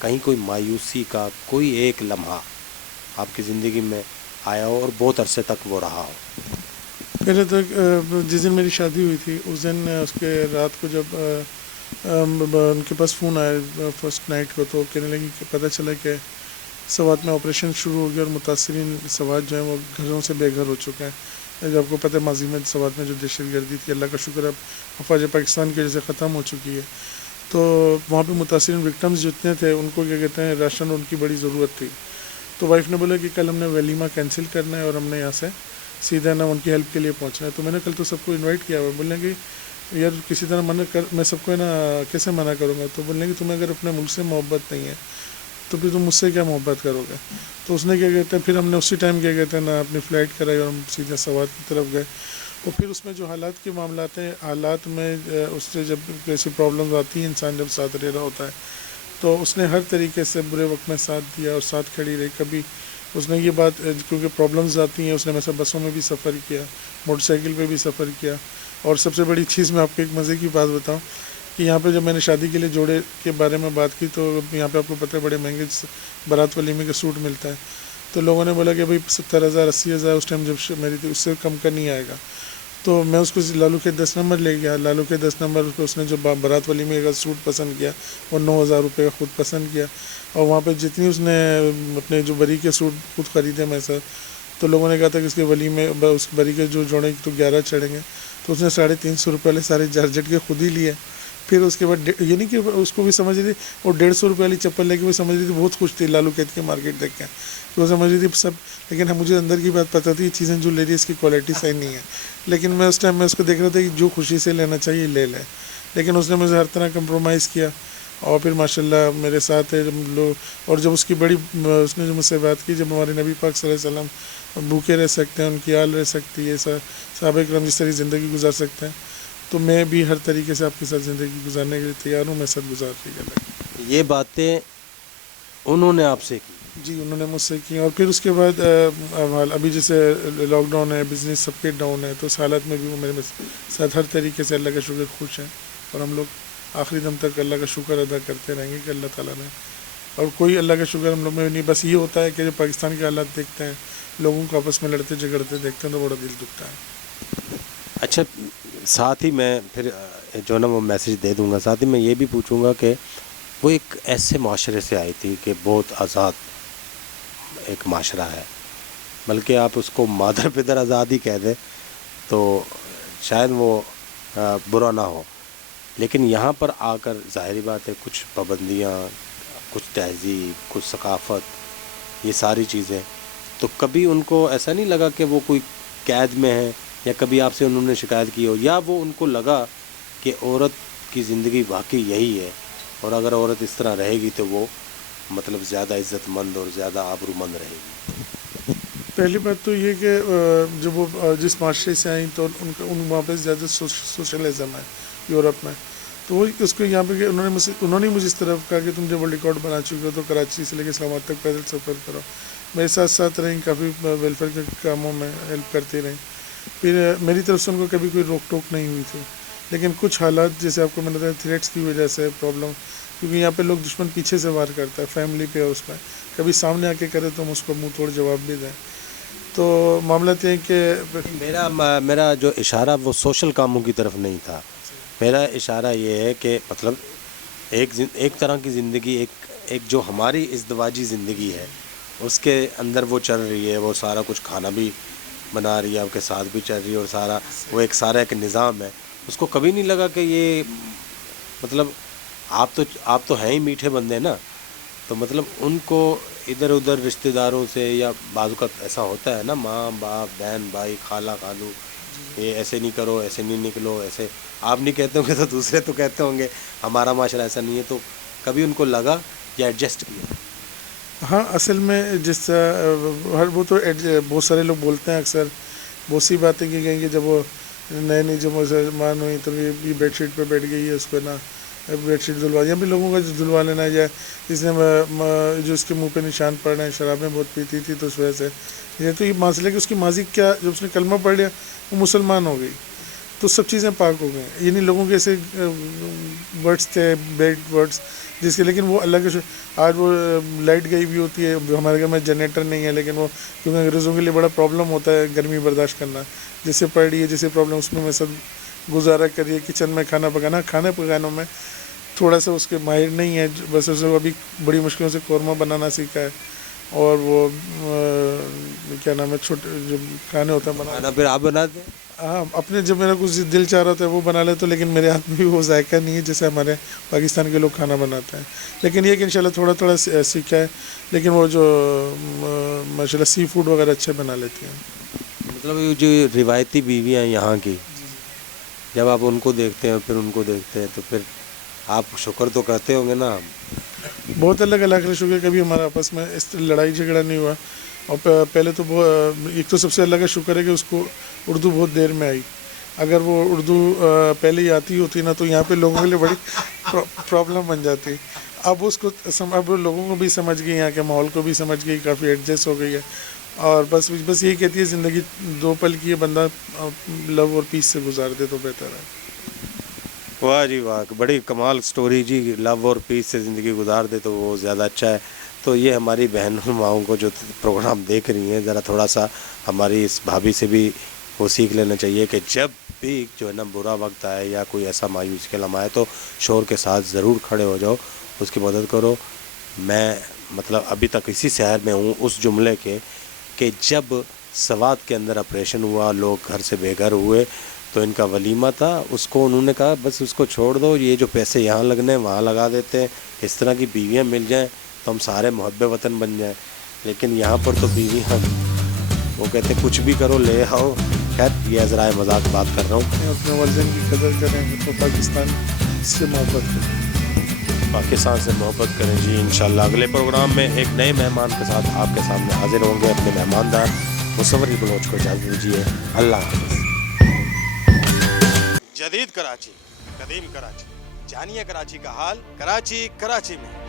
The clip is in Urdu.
کہیں کوئی مایوسی کا کوئی ایک لمحہ آپ کی زندگی میں آیا ہو اور بہت عرصے تک وہ رہا ہو؟ پہلے تو جس دن میری شادی ہوئی تھی اس دن اس کے رات کو جب ان کے پاس فون آیا فرسٹ نائٹ کو، تو کہنے لگی کہ پتہ چلا کہ سوات میں آپریشن شروع ہو گیا اور متاثرین سوات جو ہیں وہ گھروں سے بے گھر ہو چکے ہیں. جب آپ کو پتہ ہے ماضی میں سوات میں جو دہشت گردی تھی، اللہ کا شکر اب افواج پاکستان کی وجہ سے ختم ہو چکی ہے. تو وہاں پہ متاثرین وکٹمز جتنے تھے ان کو کیا کہتے ہیں راشن ان کی بڑی ضرورت تھی. تو وائف نے بولا کہ کل ہم نے ولیمہ کینسل کرنا ہے اور ہم نے یہاں سے سیدھا نا ان کی ہیلپ کے لیے پہنچنا ہے. تو میں نے کل تو سب کو انوائٹ کیا ہوا، بولنے کہ یار کسی طرح منع کر، میں سب کو نا کیسے منع کروں گا. تو بولنے کہ تمہیں اگر اپنے ملک سے محبت نہیں ہے تو پھر تم مجھ سے کیا محبت کرو گے. تو اس نے کیا کہتے ہیں پھر ہم نے اسی ٹائم کیا کہتے ہیں نا اپنی فلائٹ کرائی اور ہم سیدھا سوات کی طرف گئے. اور پھر اس میں جو حالات کے معاملات ہیں، حالات میں اس سے جب ایسی پرابلمز آتی ہیں انسان جب ساتھ رہ رہا ہوتا ہے تو اس نے ہر طریقے سے برے وقت میں ساتھ دیا اور ساتھ کھڑی رہی. کبھی اس نے یہ بات کیونکہ پرابلمز آتی ہیں اس نے مثلا بسوں میں بھی سفر کیا، موٹر سائیکل پہ بھی سفر کیا. اور سب سے بڑی چیز میں آپ کو ایک مزے کی بات بتاؤں کہ یہاں پہ جب میں نے شادی کے لیے جوڑے کے بارے میں بات کی تو یہاں پہ آپ کو پتہ ہے بڑے مہنگے بارات ولیمے کے سوٹ ملتا ہے. تو لوگوں نے بولا کہ بھائی 70,000 80,000 اس ٹائم جب میری تھی، اس سے کم کا نہیں آئے گا. تو میں اس کو لالو کے 10 نمبر لے گیا. لالو کے 10 نمبر کو اس نے جو بارات ولیمے کا سوٹ پسند کیا وہ 9,000 روپے کا خود پسند کیا. اور وہاں پہ جتنی اس نے اپنے جو بری کے سوٹ خود خریدے میں سے، تو لوگوں نے کہا تھا کہ اس کے ولیمے اس بری کے جو جوڑے تو 11 چڑھیں گے. تو اس نے 350 روپے والے سارے جارجٹ کے خود ہی لیے. پھر اس کے بعد یہ نہیں کہ اس کو بھی سمجھ رہی تھی، اور 150 روپے والی چپل لے کے وہ سمجھ رہی تھی بہت خوش تھی لالو قید کے مارکیٹ دیکھ کے، وہ سمجھ رہی تھی سب. لیکن مجھے اندر کی بات پتہ تھی یہ چیزیں جو لے رہی ہے اس کی کوالٹی صحیح نہیں ہے. لیکن میں اس ٹائم میں اس کو دیکھ رہا تھا کہ جو خوشی سے لینا چاہیے لے لے. لیکن اس نے مجھے ہر طرح کمپرومائز کیا اور پھر ماشاءاللہ میرے ساتھ ہے لوگ. اور جب اس کی بڑی اس نے جو مجھ سے بات کی، جب ہمارے نبی پاک صلی اللہ علیہ وسلم بھوکے رہ سکتے ہیں، ان کی آل رہ سکتی ہے، صحابہ کرام جس طرح زندگی گزار سکتے ہیں، تو میں بھی ہر طریقے سے آپ کے ساتھ زندگی گزارنے کے لیے تیار ہوں. میں ساتھ گزار رہی ہوں. یہ باتیں انہوں نے آپ سے کی؟ جی انہوں نے مجھ سے کی. اور پھر اس کے بعد ابھی جیسے لاک ڈاؤن ہے، بزنس سب کے ڈاؤن ہے، تو اس حالات میں بھی وہ میرے ساتھ ہر طریقے سے اللہ کا شکر خوش ہیں. اور ہم لوگ آخری دم تک اللہ کا شکر ادا کرتے رہیں گے کہ اللہ تعالیٰ نے، اور کوئی اللہ کا شکر ہم لوگ میں نہیں. بس یہ ہوتا ہے کہ جب پاکستان کے حالات دیکھتے ہیں، لوگوں کو آپس میں لڑتے جھگڑتے دیکھتے ہیں تو بڑا دل دکھتا ہے. اچھا، ساتھ ہی میں پھر جو نا وہ میسیج دے دوں گا، ساتھ ہی میں یہ بھی پوچھوں گا کہ وہ ایک ایسے معاشرے سے آئی تھی کہ بہت آزاد ایک معاشرہ ہے، بلکہ آپ اس کو مادر پدر آزاد ہی کہہ دیں تو شاید وہ برا نہ ہو. لیکن یہاں پر آ کر ظاہری بات ہے کچھ پابندیاں، کچھ تہذیب، کچھ ثقافت، یہ ساری چیزیں. تو کبھی ان کو ایسا نہیں لگا کہ وہ کوئی قید میں ہے، یا کبھی آپ سے انہوں نے شکایت کی ہو، یا وہ ان کو لگا کہ عورت کی زندگی واقعی یہی ہے اور اگر عورت اس طرح رہے گی تو وہ مطلب زیادہ عزت مند اور زیادہ آبرو مند رہے گی؟ پہلی بات تو یہ کہ جب وہ جس معاشرے سے آئیں تو ان وہاں پہ زیادہ سوشلزم ہے یورپ میں. تو وہ اس کو یہاں پہ کہ انہوں نے مجھے اس طرف کہا کہ تم جب ورلڈ ریکارڈ بنا چکے ہو تو کراچی سے لے کے اسلام آباد تک پیدل سفر کرو. میرے ساتھ ساتھ رہیں، کافی ویلفیئر کے کاموں میں ہیلپ کرتی رہیں. پھر میری طرف سے ان کو کبھی کوئی روک ٹوک نہیں ہوئی تھی. لیکن کچھ حالات جیسے آپ کو میں نے بتایا تھریٹس کی وجہ سے پرابلم، کیونکہ یہاں پہ لوگ دشمن پیچھے سے وار کرتا ہے فیملی پہ اور اس میں کبھی سامنے آ کے کرے تو ہم اس کو منہ توڑ جواب بھی دیں. تو معاملات یہ کہ میرا جو اشارہ وہ سوشل کاموں کی طرف نہیں تھا. میرا اشارہ یہ ہے کہ مطلب ایک طرح کی زندگی، ایک جو ہماری ازدواجی زندگی ہے اس کے اندر وہ چل رہی ہے، وہ سارا کچھ کھانا بھی بنا رہی ہے، آپ کے ساتھ بھی چل رہی ہے، اور سارا وہ ایک نظام ہے. اس کو کبھی نہیں لگا کہ یہ مطلب آپ تو ہیں ہی میٹھے بندے نا، تو مطلب ان کو ادھر ادھر رشتہ داروں سے، یا بعض اوقات ایسا ہوتا ہے نا، ماں باپ بہن بھائی خالہ خالو، یہ ایسے نہیں کرو، ایسے نہیں نکلو، ایسے آپ نہیں کہتے ہوں گے تو دوسرے تو کہتے ہوں گے، ہمارا معاشرہ ایسا نہیں ہے. تو کبھی ان کو لگا یا ایڈجسٹ کیا؟ ہاں اصل میں جس طرح وہ تو بہت سارے لوگ بولتے ہیں اکثر بہت سی باتیں کی گئیں کہ جب وہ نئی جو مسلمان ہوئی تو یہ بیڈ شیٹ پہ بیٹھ گئی ہے، اس کو نا بیڈ شیٹ دھلوا، یا بھی لوگوں کا جو دھلوا لینا، یا جس نے جو اس کے منہ پہ نشان پڑ رہے ہیں شرابیں بہت پیتی تھی تو اس وجہ سے یہ تو یہ مسئلہ کہ اس کی ماضی کیا، جب اس نے کلمہ پڑھ لیا وہ مسلمان ہو گئی. تو سب چیزیں پاک ہو گئیں. یعنی لوگوں کے ایسے ورڈس تھے بیڈ ورڈس جس کے, لیکن وہ اللہ کے آج وہ لائٹ گئی ہوئی ہوتی ہے, ہمارے گھر میں جنریٹر نہیں ہے, لیکن وہ کیونکہ انگریزوں کے لیے بڑا پرابلم ہوتا ہے گرمی برداشت کرنا, جسے پڑ رہی ہے جسے پرابلم اس میں سب گزارا کریے. کچن میں کھانا پکانا, کھانے پکانوں میں تھوڑا سا اس کے ماہر نہیں ہے, بس اسے ابھی بڑی مشکلوں سے قورمہ بنانا سیکھا ہے, اور وہ کیا نام ہے چھوٹے جو کھانے ہوتے ہیں کھانا پھر آپ بناتے ہیں؟ ہاں اپنے جب میرا کچھ دل چاہ رہا ہوتا ہے وہ بنا لیتا ہوں, لیکن میرے ہاتھ میں بھی وہ ذائقہ نہیں ہے جیسے ہمارے پاکستان کے لوگ کھانا بناتے ہیں. لیکن یہ کہ انشاءاللہ تھوڑا تھوڑا سیکھا ہے, لیکن وہ جو ماشاءاللہ سی فوڈ وغیرہ اچھے بنا لیتے ہیں. مطلب یہ جو روایتی بیویاں ہیں یہاں کی, جب آپ ان کو دیکھتے ہیں پھر ان کو دیکھتے ہیں تو پھر آپ شکر تو کرتے ہوں گے نا. بہت اللہ کا شکر, کبھی ہمارا آپس میں اس طرح لڑائی جھگڑا نہیں ہوا. اور پہلے تو ایک تو سب سے اللہ کا شکر ہے کہ اس کو اردو بہت دیر میں آئی. اگر وہ اردو پہلے ہی آتی ہوتی نا تو یہاں پہ لوگوں کے لیے بڑی پرابلم بن جاتی. اب اس کو اب لوگوں کو بھی سمجھ گئی, یہاں کے ماحول کو بھی سمجھ گئی, کافی ایڈجسٹ ہو گئی ہے. اور بس یہی کہتی ہے زندگی 2 پل کی ہے, بندہ لو اور پیس سے گزار دے تو بہتر ہے. واہ جی واہ, بڑی کمال سٹوری جی. لو اور پیس سے زندگی گزار دے تو وہ زیادہ اچھا ہے. تو یہ ہماری بہنوں ماؤں کو جو پروگرام دیکھ رہی ہیں, ذرا تھوڑا سا ہماری اس بھابھی سے بھی وہ سیکھ لینا چاہیے کہ جب بھی جو ہے نا برا وقت آئے یا کوئی ایسا مایوس کا لمحہ آئے تو شوہر کے ساتھ ضرور کھڑے ہو جاؤ, اس کی مدد کرو. میں مطلب ابھی تک اسی شہر میں ہوں اس جملے کے کہ جب سوات کے اندر آپریشن ہوا, لوگ گھر سے بے گھر ہوئے, تو ان کا ولیمہ تھا. اس کو انہوں نے کہا بس اس کو چھوڑ دو, یہ جو پیسے یہاں لگنے وہاں لگا دیتے ہیں, اس طرح کی بیویاں مل جائیں تو ہم سارے محب وطن بن جائیں. لیکن یہاں پر تو بیویاں وہ کہتے کچھ بھی کرو لے آؤ. خیر یہ ذرائع مذاق بات کر رہا ہوں. اپنے والدین کی قدر کریں تو پاکستان سے محبت کریں, پاکستان سے محبت کریں. جی انشاءاللہ اگلے پروگرام میں ایک نئے مہمان کے ساتھ آپ کے سامنے حاضر ہوں گے. اپنے مہماندار مصور بلوچ کو اجازت دیجیے. اللہ حافظ. جدید کراچی, قدیم کراچی, جانیے کراچی کا حال. کراچی میں